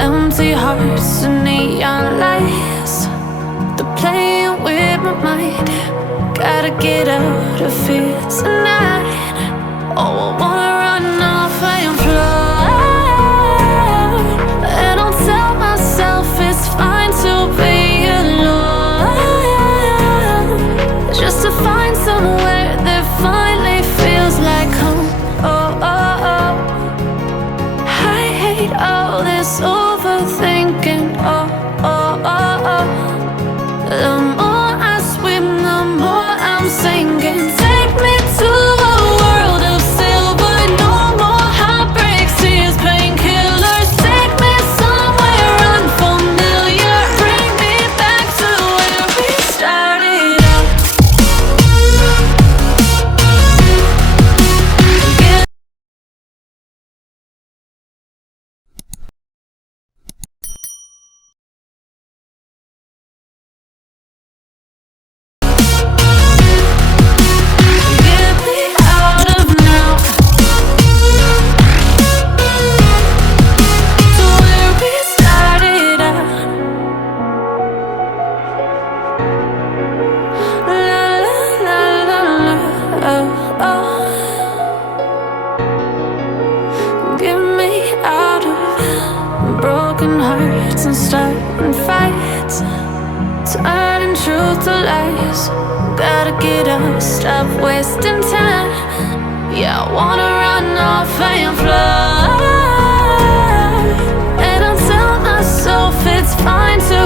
Empty hearts and neon lights, they're playing with my mind. Gotta get out of here tonight. Oh, I wanna run off and fly, and I'll tell myself it's fine to be alone, just to find somewhere that finally feels like home. Oh, oh, oh. I hate all this overthinking. Oh, oh, oh, oh. The more I swim, the more I'm sinking. Take me to a world of silver. No more heartbreaks, tears, painkillers. Take me somewhere unfamiliar. Bring me back to where we started out. Get me out of now, to where we started out. La la la la la, oh, oh. Get me out of broken hearts and starting fights, turning truth to lies. Gotta get up, stop wasting time. Yeah, I wanna run off and fly, and I'll tell myself it's fine to